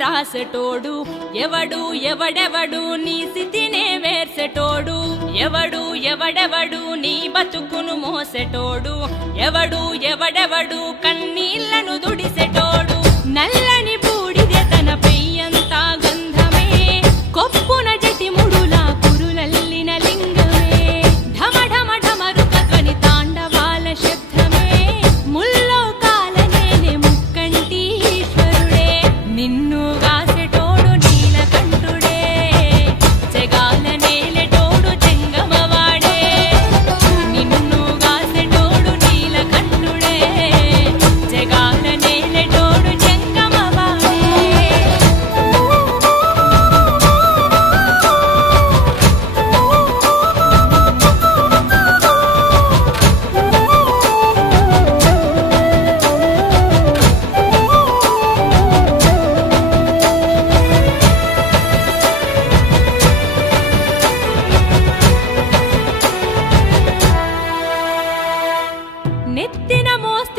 రాసెటోడు ఎవడు ఎవడెవడు నీ స్థితినే వేర్సెటోడు ఎవడు ఎవడెవడు నీ బతుకును మోసెటోడు ఎవడు ఎవడెవడు కన్నీళ్లను దుడిసెటోడు నల్లని బూడిదె తన పెయ్యంతా గంధమే కొప్పున జటిముడులా కురులల్లిన లింగమే ఢమ ఢమ ఢమరుక ధ్వని తాండవాల శబ్దమే ముల్లోకాల నేనే ముక్కంటి ఈశ్వరుడే నిన్ను గాసెటోడు నీలకంఠుడే జగాల నేలెటోడు జంగమవాడే నిన్ను గాసెటోడు నీలకంఠుడే జగాల నేలెటోడు జంగమవాడే నెత్తిన మోస్తే